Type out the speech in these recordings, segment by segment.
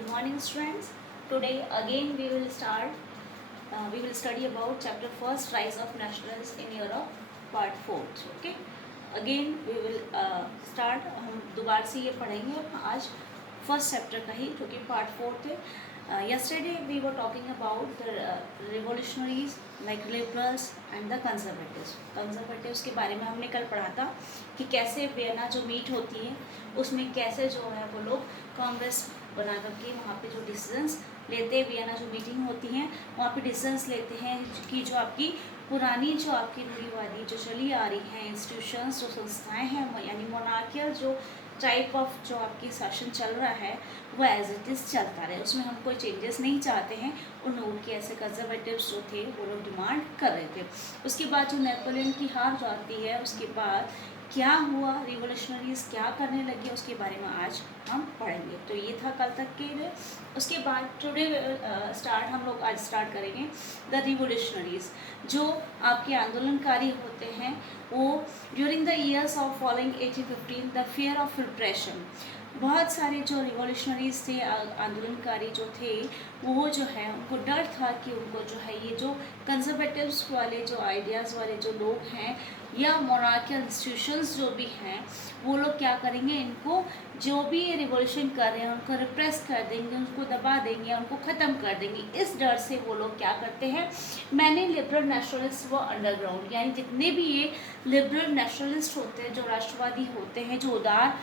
Good morning, students. Today again we will study about chapter first, Rise of Nationalists in Europe, part 4. Okay. Again we will start. हम दोबारा से ये पढ़ेंगे आज first chapter का ही, जो कि पार्ट 4 थे. Yesterday we were talking about the revolutionaries like liberals and the conservatives. Conservatives के बारे में हमने कल पढ़ा था कि कैसे वियना जो मीट होती है उसमें कैसे जो है वो लोग कांग्रेस बना करके वहाँ पे जो डिसीजंस लेते हैं, वियना जो मीटिंग होती हैं वहाँ पे डिसीजंस लेते हैं कि जो आपकी पुरानी जो आपकी रूढ़िवादी जो चली आ रही है इंस्टीट्यूशंस, जो संस्थाएं हैं, यानी मोनार्कियल जो टाइप ऑफ जो आपकी शासन चल रहा है वो एज इट इज़ चलता रहे, उसमें हम कोई चेंजेस नहीं चाहते हैं. उन लोगों की ऐसे कंजर्वेटिव्स जो थे वो लोग डिमांड कर रहे थे. उसके बाद जो नेपोलियन की हार जाती है उसके बाद क्या हुआ, रिवोल्यूशनरीज क्या करने लगे, उसके बारे में आज हम पढ़ेंगे. तो ये था कल तक के लिए. उसके बाद टुडे हम लोग आज स्टार्ट करेंगे द रिवोल्यूशनरीज. जो आपके आंदोलनकारी होते हैं वो during the years of following 1815 the fear of repression. बहुत सारे जो रिवोल्यूशनरीज थे, आंदोलनकारी जो थे, वो जो है उनको डर था कि उनको जो है ये जो कंजर्वेटिव्स वाले जो आइडियाज़ वाले जो लोग हैं या मोनार्कियल इंस्टीट्यूशंस जो भी हैं वो लोग क्या करेंगे, इनको जो भी ये रिवोल्यूशन कर रहे हैं उनको रिप्रेस कर देंगे, उनको दबा देंगे, उनको ख़त्म कर देंगे. इस डर से वो लोग क्या करते हैं, मैंने लिबरल नेशनलिस्ट व अंडरग्राउंड, यानी जितने भी ये लिबरल नेशनलिस्ट होते हैं, जो राष्ट्रवादी होते हैं, जो उदार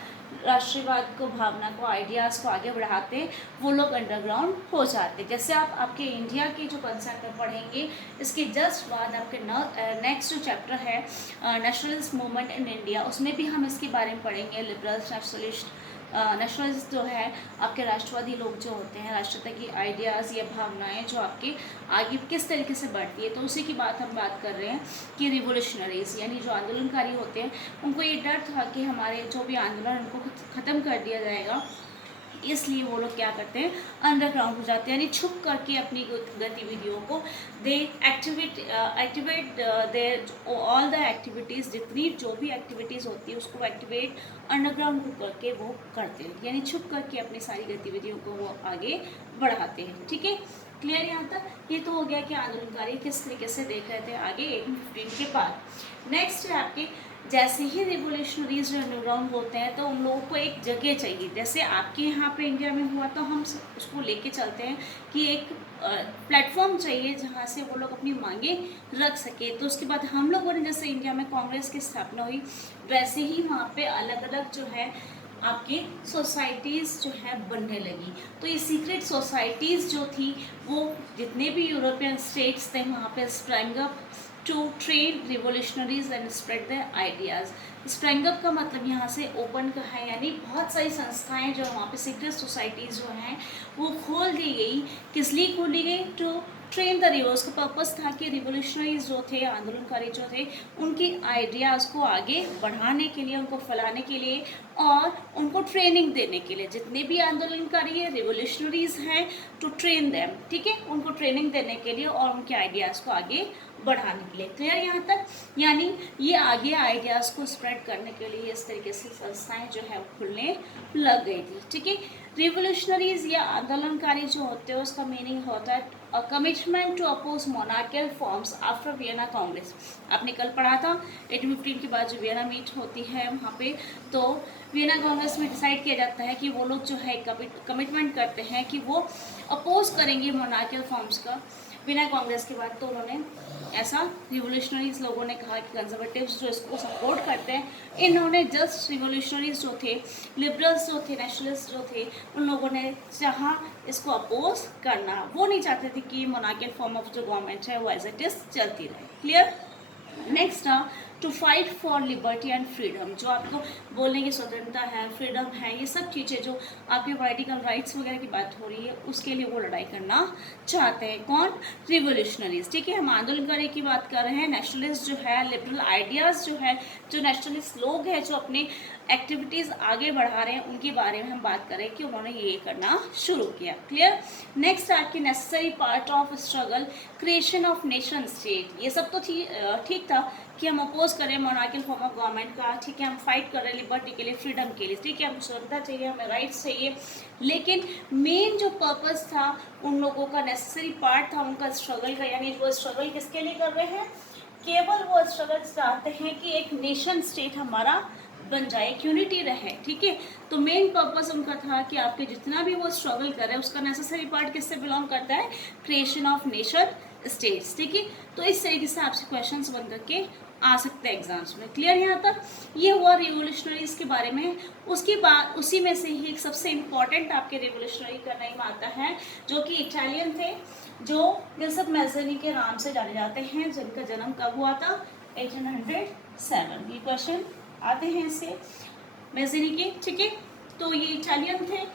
राष्ट्रवाद को, भावना को, आइडियाज़ को आगे बढ़ाते, वो लोग अंडरग्राउंड हो जाते. जैसे आप आपके इंडिया के जो कंसेप्ट में पढ़ेंगे, इसके जस्ट बाद आपके नेक्स्ट जो चैप्टर है नेशनलिस्ट मूवमेंट इन इंडिया, उसमें भी हम इसके बारे में पढ़ेंगे. लिबरल्स, नेशनलिस्ट जो है आपके राष्ट्रवादी लोग जो होते हैं, राष्ट्रता की आइडियाज़ या भावनाएं जो आपके आगे किस तरीके से बढ़ती है. तो उसी की बात हम बात कर रहे हैं कि रिवोल्यूशनरीज यानी जो आंदोलनकारी होते हैं उनको ये डर था कि हमारे जो भी आंदोलन उनको ख़त्म कर दिया जाएगा, इसलिए वो लोग क्या करते हैं, अंडरग्राउंड हो जाते हैं, यानी छुप करके अपनी गतिविधियों को दे activate their all the activities, जितनी जो भी एक्टिविटीज़ होती है उसको एक्टिवेट अंडरग्राउंड हो करके वो करते हैं, यानी छुप करके अपनी सारी गतिविधियों को वो आगे बढ़ाते हैं. ठीक है, क्लियर यहाँ तक. ये तो हो गया कि आंदोलनकारी किस तरीके से देख रहे थे आगे 1815 के बाद. नेक्स्ट है आपके, जैसे ही रिवोल्यूशनरीज जो अंडरग्राउंड होते हैं तो उन लोगों को एक जगह चाहिए. जैसे आपके यहाँ पे इंडिया में हुआ तो हम उसको लेके चलते हैं कि एक प्लेटफॉर्म चाहिए जहाँ से वो लोग अपनी मांगे रख सके. तो उसके बाद हम लोगों ने, जैसे इंडिया में कांग्रेस की स्थापना हुई, वैसे ही वहाँ पे अलग अलग जो है आपकी सोसाइटीज़ जो है बनने लगी. तो ये सीक्रेट सोसाइटीज़ जो थी वो जितने भी यूरोपियन स्टेट्स थे वहाँ पे sprang up to train revolutionaries and spread the ideas. Sprang up का मतलब यहाँ से ओपन का है, यानी बहुत सारी संस्थाएं जो वहाँ पे सीक्रेट सोसाइटीज़ जो हैं वो खोल दी गई. किस लिए खोली गई, टू ट्रेन द रिवोल्स का पर्पस था कि रिवोल्यूशनरीज जो थे, आंदोलनकारी जो थे, उनकी आइडियाज़ को आगे बढ़ाने के लिए, उनको फैलाने के लिए और उनको ट्रेनिंग देने के लिए. जितने भी आंदोलनकारी है रिवोल्यूशनरीज हैं, टू ट्रेन देम. ठीक है, उनको ट्रेनिंग देने के लिए और उनके आइडियाज़ को आगे बढ़ाने के लिए. क्लियर यहाँ तक, यानी ये आगे आइडियाज़ को स्प्रेड करने के लिए इस तरीके से संस्थाएं जो है खुलने लग गई थी. ठीक है, रिवोल्यूशनरीज या आंदोलनकारी जो होते हैं उसका मीनिंग होता है a commitment to oppose monarchical forms after Vienna Congress. आपने कल पढ़ा था 1815 के बाद जो वियना मीट होती है वहाँ पे, तो वियना कांग्रेस में डिसाइड किया जाता है कि वो लोग जो है कमिटमेंट करते हैं कि वो अपोज करेंगे मोनार्कियल फॉर्म्स का वियना कांग्रेस के बाद. तो उन्होंने ऐसा रिवोल्यूशनरीज लोगों ने कहा कि कंजर्वेटिव्स जो इसको सपोर्ट करते हैं, इन्होंने जस्ट रिवोल्यूशनरीज जो थे, लिबरल्स जो थे, नेशनलिस्ट जो थे, उन लोगों ने चाहा इसको अपोज करना. वो नहीं चाहते थे कि मोनार्कियल फॉर्म ऑफ जो गवर्नमेंट है वो एज इट इज चलती रहे. Clear. Next to fight for liberty and freedom. जो आपको बोलने की स्वतंत्रता है, फ्रीडम है, ये सब चीज़ें जो आपके पॉलिटिकल राइट्स वगैरह की बात हो रही है उसके लिए वो लड़ाई करना चाहते हैं. कौन, रिवोल्यूशनरीज. ठीक है, हम आंदोलनकारी की बात कर रहे हैं. नेशनलिस्ट जो है, लिबरल आइडियाज़ जो है, जो नेशनलिस्ट लोग हैं जो अपने एक्टिविटीज़ आगे बढ़ा रहे हैं, उनके बारे में हम बात करें कि उन्होंने ये करना शुरू किया. क्लियर. नेक्स्ट आपकी necessary part of struggle, creation of nation state. ये सब तो ठीक था कि हम अपोज करें मोनार्कियल फॉर्म ऑफ गवर्नमेंट का, ठीक है, हम फाइट कर रहे हैं लिबर्टी के लिए, फ्रीडम के लिए, ठीक है, हमें स्वतंत्रता चाहिए, हमें राइट्स चाहिए, लेकिन मेन जो पर्पस था उन लोगों का, नेसेसरी पार्ट था उनका स्ट्रगल का, यानी वो स्ट्रगल किसके लिए कर रहे हैं, केवल वो स्ट्रगल चाहते हैं कि एक नेशन स्टेट हमारा बन जाए, एक यूनिटी रहे, ठीक है। तो मेन पर्पस उनका था कि आपके जितना भी वो स्ट्रगल कर रहे हैं उसका नेसेसरी पार्ट किससे बिलोंग करता है, क्रिएशन ऑफ नेशन स्टेट्स, ठीक है। तो इस तरीके से आपसे क्वेश्चंस बन करके आ सकते हैं एग्जाम्स में। क्लियर यहाँ तक? ये हुआ रिवोल्यूशनरीज के बारे में। उसके बाद उसी में से ही एक सबसे इम्पॉर्टेंट आपके रिवोल्यूशनरी का नेम आता है जो कि इटालियन थे, जो गिउसेppe मैज़ेनी के नाम से जाने जाते हैं, जिनका जन्म कब हुआ था, 1807। ये क्वेश्चन आते हैं इससे मैज़ेनी के, ठीक है। तो ये इटालियन थे।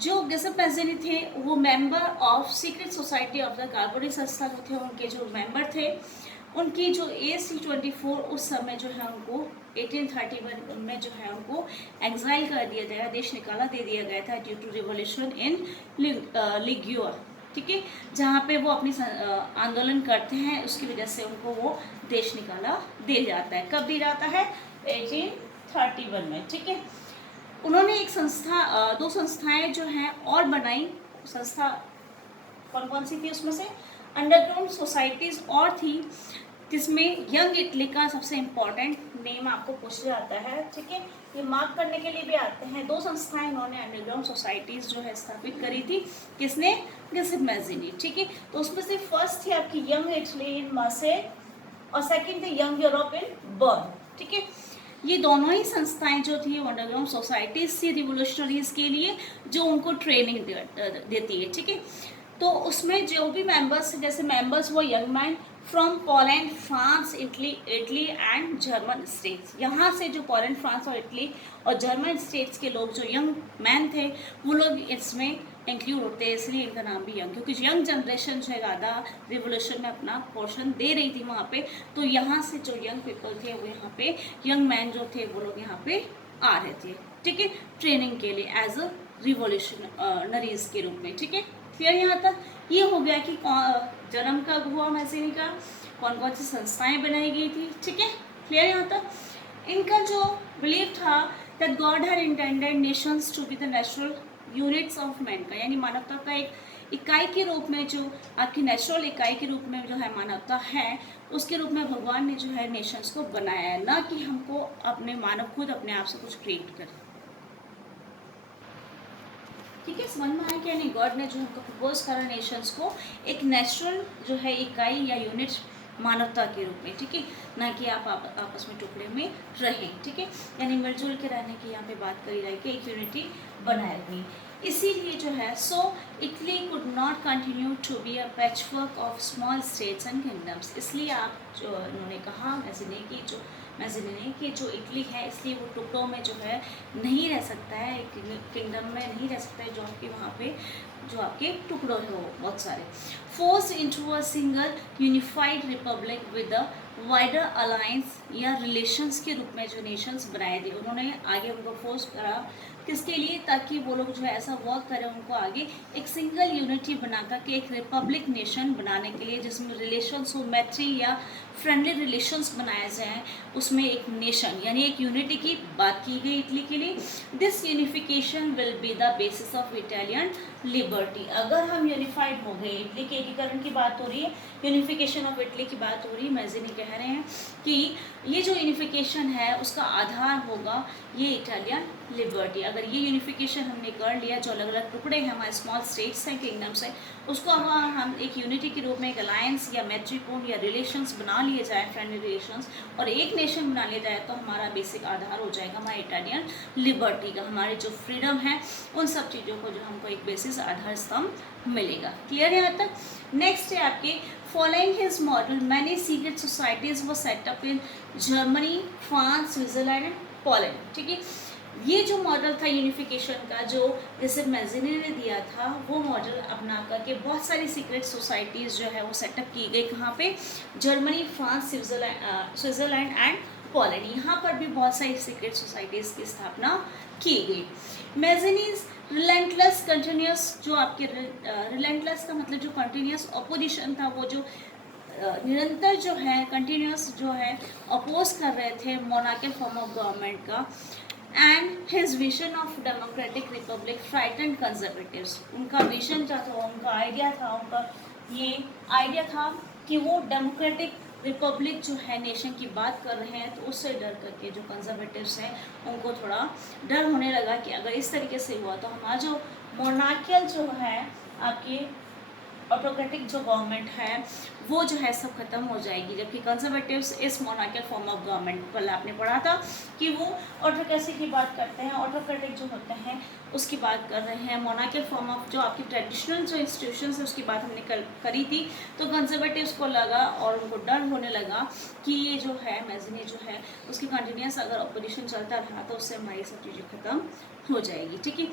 जो गिउसेppe मैज़ेनी थे वो member of secret society of the carbonic संस्था जो थे, उनके जो मेंबर थे, उनकी जो एज थी 24, उस समय जो है उनको 1831 में जो है उनको एग्जाइल कर दिया गया, देश निकाला दे दिया गया था ड्यू टू रिवोल्यूशन इन लिग्यूआ, ठीक है, जहाँ पे वो अपनी आंदोलन करते हैं, उसकी वजह से उनको वो देश निकाला दे जाता है। कब दिया जाता है, 1831 में, ठीक है। उन्होंने एक संस्था, दो संस्थाएं जो हैं और बनाई। संस्था कौन कौन सी थी, उसमें से अंडरग्राउंड सोसाइटीज़ और थी, जिसमें यंग इटली का सबसे इम्पॉर्टेंट नेम आपको पूछा जाता है, ठीक है, ये मार्क करने के लिए भी आते हैं। दो संस्थाएं इन्होंने अंडरग्राउंड सोसाइटीज़ जो है स्थापित करी थी, किसने, गिउसेppe मैज़ेनी, ठीक है। तो उसमें से फर्स्ट थी आपकी यंग इटली इन मार्सेई और सेकंड थी यंग यूरोप इन बर्न, ठीक है। ये दोनों ही संस्थाएं जो थी अंडरग्राउंड सोसाइटीज थी रिवोल्यूशनरीज के लिए, जो उनको ट्रेनिंग देती है, ठीक है। तो उसमें जो भी मेंबर्स, जैसे मेंबर्स वो young man from Poland, France, Italy and German states, यहाँ से जो पोलैंड, फ्रांस और इटली और जर्मन स्टेट्स के लोग जो यंग मैन थे वो लोग इसमें इंक्लूड होते हैं, इसलिए इनका नाम भी यंग, क्योंकि यंग जनरेशन जो है ज़्यादा रिवोल्यूशन में अपना पोर्शन दे रही थी वहाँ पे, तो यहाँ से जो यंग पीपल थे वो यहाँ पे, यंग मैन जो थे वो लोग यहाँ पे आ रहे थे, ठीक है, ट्रेनिंग के लिए एज अ रिवोल्यूशनरीज के रूप में, ठीक है। क्लियर यहाँ तक? ये हो गया कि जन्म कब हुआ मैज़ेनी का, कौन कौन सी संस्थाएं बनाई गई थी, ठीक है। क्लियर यहाँ तक? इनका जो बिलीव था that God had intended nations to be the natural units of man का, यानी मानवता का एक इकाई के रूप में, जो आपकी नेचुरल इकाई के रूप में जो है मानवता है, उसके रूप में भगवान ने जो है नेशंस को बनाया है, ना कि हमको अपने मानव खुद अपने आप से कुछ क्रिएट करे, ठीक है। समझ में आया कि नहीं, गॉड ने जो हमको प्रपोज करा नेशंस को एक नेचुरल जो है इकाई या यूनिट मानवता के रूप में, ठीक है, ना कि आप आपस में टुकड़े में रहें, ठीक है, यानी मिलजुल के रहने की यहाँ पे बात करी जाए कि एक यूनिटी बनाए हुई। इसीलिए जो है सो Italy could not continue to be a patchwork of small states and kingdoms, इसलिए आप जो उन्होंने कहा मैज़ेनी ने कि जो इटली है, इसलिए वो टुकड़ों में जो है नहीं रह सकता है, किंगडम में नहीं रह सकता है, जो आपके वहाँ पे जो आपके टुकड़ों हो बहुत सारे, force into a single unified Republic with a wider alliance या रिलेशंस के रूप में जो नेशंस बनाए थे, उन्होंने आगे उनको फोर्स करा किसके लिए, ताकि वो लोग जो है ऐसा वर्क करें, उनको आगे एक सिंगल यूनिटी बनाकर के एक रिपब्लिक नेशन बनाने के लिए, जिसमें रिलेशंस हो, मैत्री या फ्रेंडली रिलेशंस बनाए जाएं, उसमें एक नेशन यानी एक यूनिटी की बात की गई इटली के लिए। This unification will be the basis of Italian liberty. अगर हम यूनिफाइड हो गए, इटली के एकीकरण की बात हो रही है, यूनिफिकेशन ऑफ इटली की बात हो रही है, मैज़ेनी कह रहे हैं कि ये जो यूनिफिकेशन है उसका आधार होगा ये इटालियन लिबर्टी। अगर ये यूनिफिकेशन हमने कर लिया, जो अलग अलग टुकड़े हैं हमारे स्मॉल स्टेट्स हैं, किंगडम्स हैं, उसको अगर हम एक यूनिटी के रूप में एक अलायंस या मैत्रीपूर्ण या रिलेशंस बना लिए जाए, फ्रेंडली रिलेशंस, और एक नेशन बना लिया जाए, तो हमारा बेसिक आधार हो जाएगा हमारा इटालियन लिबर्टी का, हमारी जो फ्रीडम है उन सब चीज़ों को जो हमको एक बेसिस आधार स्तंभ मिलेगा। क्लियर है यहाँ तक? नेक्स्ट है आपके following his model many secret societies वो setup in Germany, France, Switzerland and Poland, ठीक है। ये जो मॉडल था यूनिफिकेशन का, जो गिउसेppe मैज़ेनी ने दिया था, वो मॉडल अपना करके बहुत सारी सीक्रेट सोसाइटीज़ जो है वो सेटअप की गई। कहाँ पे? Germany, France, Switzerland and Poland, यहाँ पर भी बहुत सारी सीक्रेट सोसाइटीज़ की स्थापना की गई। मैज़ेनीज रिलेंटलेस कंटिन्यूस, जो आपके रिलेंटलेस का मतलब जो कंटिन्यूस अपोजिशन था, वो जो निरंतर जो है कंटिन्यूस जो है अपोज कर रहे थे मोनार्कियल फॉर्म ऑफ गवर्नमेंट का। And his vision of democratic Republic frightened conservatives. उनका विजन क्या था, उनका आइडिया था, उनका ये आइडिया था कि वो डेमोक्रेटिक रिपब्लिक जो है नेशन की बात कर रहे हैं, तो उससे डर करके जो कंजर्वेटिव्स हैं उनको थोड़ा डर होने लगा कि अगर इस तरीके से हुआ तो हमारा जो मोनार्कियल जो है आपकी ऑटोक्रेटिक जो गवर्नमेंट है वो जो है सब खत्म हो जाएगी। जबकि कंजर्वेटिव्स इस मोनार्कियल फॉर्म ऑफ गवर्नमेंट, कल आपने पढ़ा था कि वो ऑटोक्रेसी की बात करते हैं, ऑटोक्रेटिक जो होते हैं उसकी बात कर रहे हैं। मोनार्कियल फॉर्म ऑफ जो आपकी ट्रेडिशनल जो इंस्टीट्यूशंस है उसकी बात हमने करी थी। तो कंजर्वेटिव्स को लगा और उनको डर होने लगा कि ये जो है मैज़नी जो है उसकी कंटिन्यूस अगर अपोजिशन चलता रहा तो उससे हमारी सब चीज़ें ख़त्म हो जाएगी। ठीक है,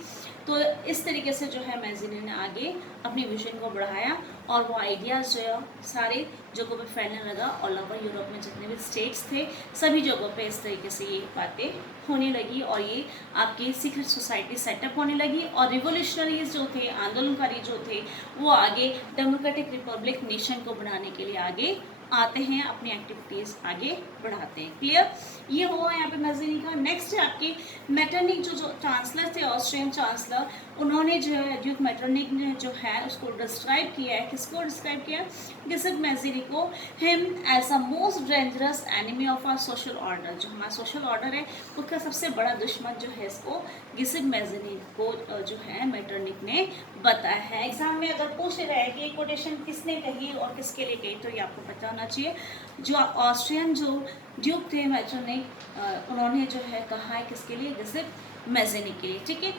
तो इस तरीके से जो है मैज़नी ने आगे अपनी विजन को बढ़ाया और वो आइडियाज़ जो है सारे जगहों पे फैलने लगा। ऑल ओवर यूरोप में जितने भी स्टेट्स थे सभी जगहों पे इस तरीके से ये बातें होने लगी और ये आपकी सीक्रेट सोसाइटी सेटअप होने लगी। और रिवोल्यूशनरीज जो थे, आंदोलनकारी जो थे, वो आगे डेमोक्रेटिक रिपब्लिक नेशन को बनाने के लिए आगे आते हैं, अपनी एक्टिविटीज़ आगे बढ़ाते हैं। क्लियर, ये हुआ यहाँ पे मैज़नी का। नेक्स्ट है आपकी मेटरनिक जो चांसलर थे, ऑस्ट्रियन चांसलर, उन्होंने जो है ड्यूक मेटरनिक ने जो है उसको डिस्क्राइब किया है। किसको डिस्क्राइब किया? गिसेप मैज़नी को। Him as a most dangerous enemy of our social order. जो हमारा सोशल ऑर्डर है उसका सबसे बड़ा दुश्मन जो है इसको गिसेप मैज़नी को जो है मेटरनिक ने बताया है। एग्जाम में अगर पूछ रहा है कि कोटेशन किसने कही और किसके लिए कही, तो ये आपको पता होना चाहिए। जो ऑस्ट्रियन जो ड्यूक थे मेटरनिक, उन्होंने जो है कहा है किसके लिए? गिसेप मैज़नी के लिए। ठीक है,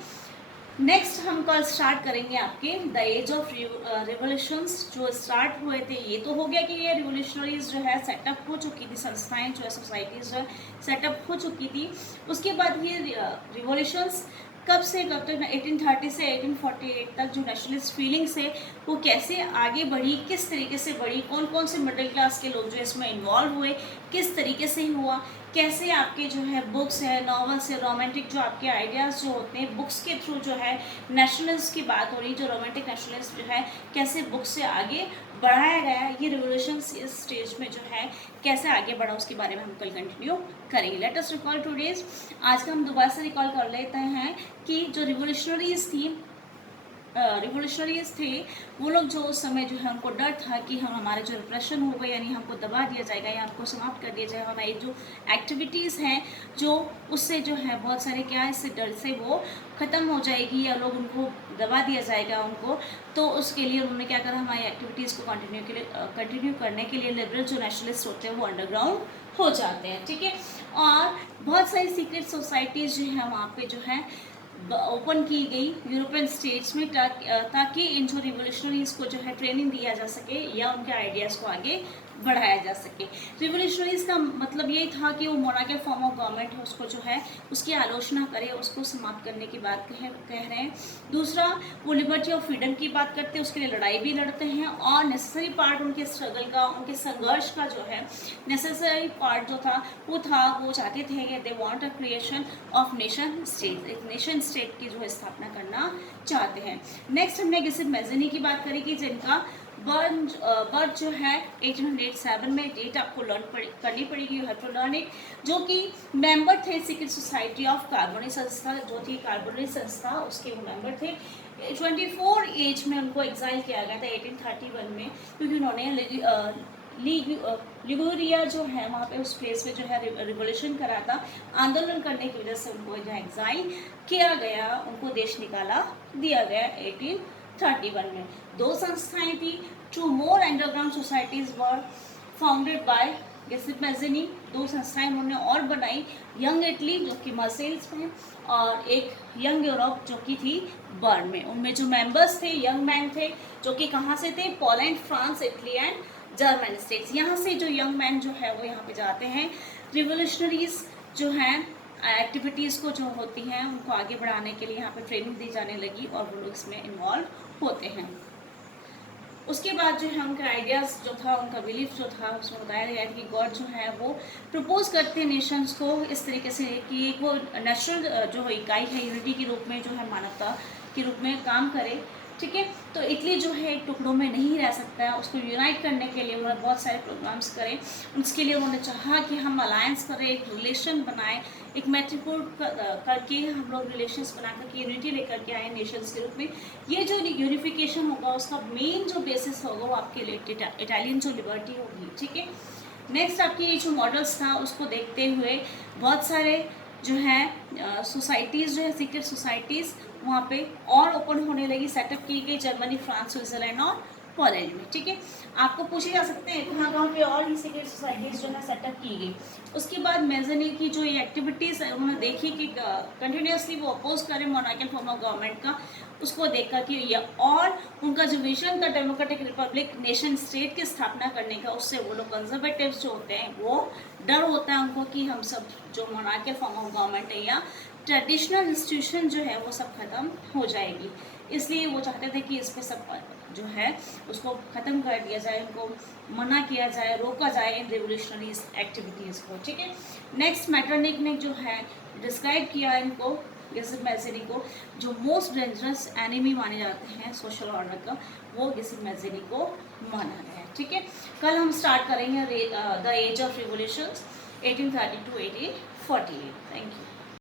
नेक्स्ट हम कल स्टार्ट करेंगे आपके द एज ऑफ रिवोल्यूशंस जो स्टार्ट हुए थे। ये तो हो गया कि ये रिवोल्यूशनरीज जो है सेटअप हो चुकी थी, संस्थाएं जो है सोसाइटीज जो है सेटअप हो चुकी थी। उसके बाद ये रिवोल्यूशंस कब से कब तक, 1830 से 1848 तक जो नेशनलिस्ट फीलिंग्स है वो कैसे आगे बढ़ी, किस तरीके से बढ़ी, कौन कौन से मिडिल क्लास के लोग जो इसमें इन्वॉल्व हुए, किस तरीके से हुआ, कैसे आपके जो है बुक्स है, नॉवेल्स है, रोमांटिक जो आपके आइडियाज़ जो होते हैं बुक्स के थ्रू जो है नेशनलिस्ट की बात हो रही, जो रोमांटिक नेशनलिस्ट जो है कैसे बुक्स से आगे बढ़ाया गया, ये रिवोल्यूशन इस स्टेज में जो है कैसे आगे बढ़ा उसके बारे में हम कल कंटिन्यू करेंगे। Let us recall today's. आज का हम दोबारा से रिकॉल कर लेते हैं कि जो रिवोल्यूशनरीज थी, रिवोल्यूशनरीज थे वो लोग जो उस समय जो है उनको डर था कि हम हमारे जो रिप्रेशन हो गए, यानी हमको दबा दिया जाएगा या हमको समाप्त कर दिया जाएगा, हमारी जो एक्टिविटीज़ हैं जो उससे जो है बहुत सारे क्या इससे डर से वो ख़त्म हो जाएगी या लोग उनको दबा दिया जाएगा उनको। तो उसके लिए उन्होंने क्या करा, हमारी एक्टिविटीज़ को कंटिन्यू करने के लिए लिबरल जो नेशनलिस्ट होते हैं वो अंडरग्राउंड हो जाते हैं। ठीक है, और बहुत सारी सीक्रेट सोसाइटीज़ जो है वहाँ पे जो है ओपन की गई यूरोपियन स्टेट्स में ताकि इन जो रिवोल्यूशनरीज को जो है ट्रेनिंग दिया जा सके या उनके आइडियाज़ को आगे बढ़ाया जा सके। रिवोल्यूशनरीज का मतलब यही था कि वो मोनार्कियल फॉर्म ऑफ गवर्नमेंट है उसको जो है उसकी आलोचना करे, उसको समाप्त करने की बात कह रहे हैं। दूसरा, वो लिबर्टी और फ्रीडम की बात करते हैं, उसके लिए लड़ाई भी लड़ते हैं और नेसेसरी पार्ट उनके स्ट्रगल का, उनके संघर्ष का जो है नेसेसरी पार्ट जो था वो चाहते थे कि they want a creation of nation state, एक नेशन स्टेट की जो है स्थापना करना चाहते हैं। नेक्स्ट हमने गिसेप मैज़नी की बात करी कि जिनका बर्थ जो है 1807 में, डेट आपको लर्न करनी पड़ेगी, you have to learn it. जो कि मेंबर थे सीक्रेट सोसाइटी ऑफ कार्बोनी संस्था, जो थी कार्बोनी संस्था, उसके वो मेंबर थे। 24 एज में उनको एग्जाइल किया गया था 1831 में, क्योंकि उन्होंने लिगुरिया जो है वहाँ पे उस प्लेस में जो है रिवोल्यूशन करा था, आंदोलन करने की वजह से उनको जो एग्जाइल किया गया, उनको देश निकाला दिया गया 1831 में। दो संस्थाएं थी, 2 more underground societies were founded by Giuseppe Mazzini. 2 संस्थाएं उन्होंने और बनाई, यंग इटली जो कि मार्सेल्स में, और एक यंग यूरोप जो कि थी बर्न में। उनमें जो मेंबर्स थे यंग मैन थे जो कि कहाँ से थे, Poland, France, Italy and German states. यहाँ से जो यंग मैन जो है वो यहाँ पे जाते हैं, रिवोल्यूशनरीज जो हैं एक्टिविटीज़ को जो होती हैं उनको आगे बढ़ाने के लिए यहाँ पे ट्रेनिंग दी जाने लगी और वो लोग इसमें इन्वॉल्व होते हैं। उसके बाद जो है उनका आइडियाज़ जो था, उनका बिलीफ जो था, उसमें बताया गया कि गॉड जो है वो प्रपोज करते हैं नेशंस को इस तरीके से कि वो नेचुरल जो इकाई है यूनिटी के रूप में जो है मानवता के रूप में काम करे, ठीक है। तो इटली जो है टुकड़ों में नहीं रह सकता है, उसको यूनाइट करने के लिए उन्होंने बहुत सारे प्रोग्राम्स करे। उसके लिए उन्होंने चाहा कि हम अलायंस करें, एक रिलेशन बनाएं, एक मैत्रीपूर्ण करके हम लोग रिलेशंस बना करके यूनिटी लेकर के आए नेशंस के रूप में। ये जो यूनिफिकेशन होगा उसका मेन जो बेसिस होगा वो आपके इटालियन जो लिबर्टी होगी, ठीक है। नेक्स्ट आपकी ये जो मॉडल्स था उसको देखते हुए बहुत सारे जो है सोसाइटीज़ जो है सीक्रेट सोसाइटीज़ वहाँ पे और ओपन होने लगी, सेटअप की गई जर्मनी, फ्रांस, स्विट्जरलैंड और पोलैंड में, ठीक है। आपको पूछे जा सकते हैं कहाँ कहाँ पे और ही सीक्रेट सोसाइटीज़ जो है सेटअप की गई। उसके बाद मेजनी की जो ये एक्टिविटीज़ है उन्होंने देखी कि कंटिन्यूसली वो अपोज करें मोनार्कियल फॉर्म ऑफ गवर्नमेंट का, उसको देखकर कि ये और उनका जो विजन था डेमोक्रेटिक रिपब्लिक नेशन स्टेट की स्थापना करने का, उससे वो लोग कंजर्वेटिव्स जो होते हैं वो डर होता है उनको कि हम सब जो मोनार्कियल फॉर्म ऑफ गवर्नमेंट है या ट्रेडिशनल इंस्टीट्यूशन जो है वो सब खत्म हो जाएगी, इसलिए वो चाहते थे कि इस पर सब जो है उसको ख़त्म कर दिया जाए, उनको मना किया जाए, रोका जाए इन रेवोल्यूशनरी एक्टिविटीज़ को, ठीक है। नेक्स्ट मैटरनिक ने जो है डिस्क्राइब किया इनको गिब्स मैज़ेनी को, जो मोस्ट डेंजरस एनिमी माने जाते हैं सोशल ऑर्डर का, वो गिब्स मैज़ेनी को माना गया है, ठीक है। कल हम स्टार्ट करेंगे the age of revolutions 1830 to 1848। Thank you.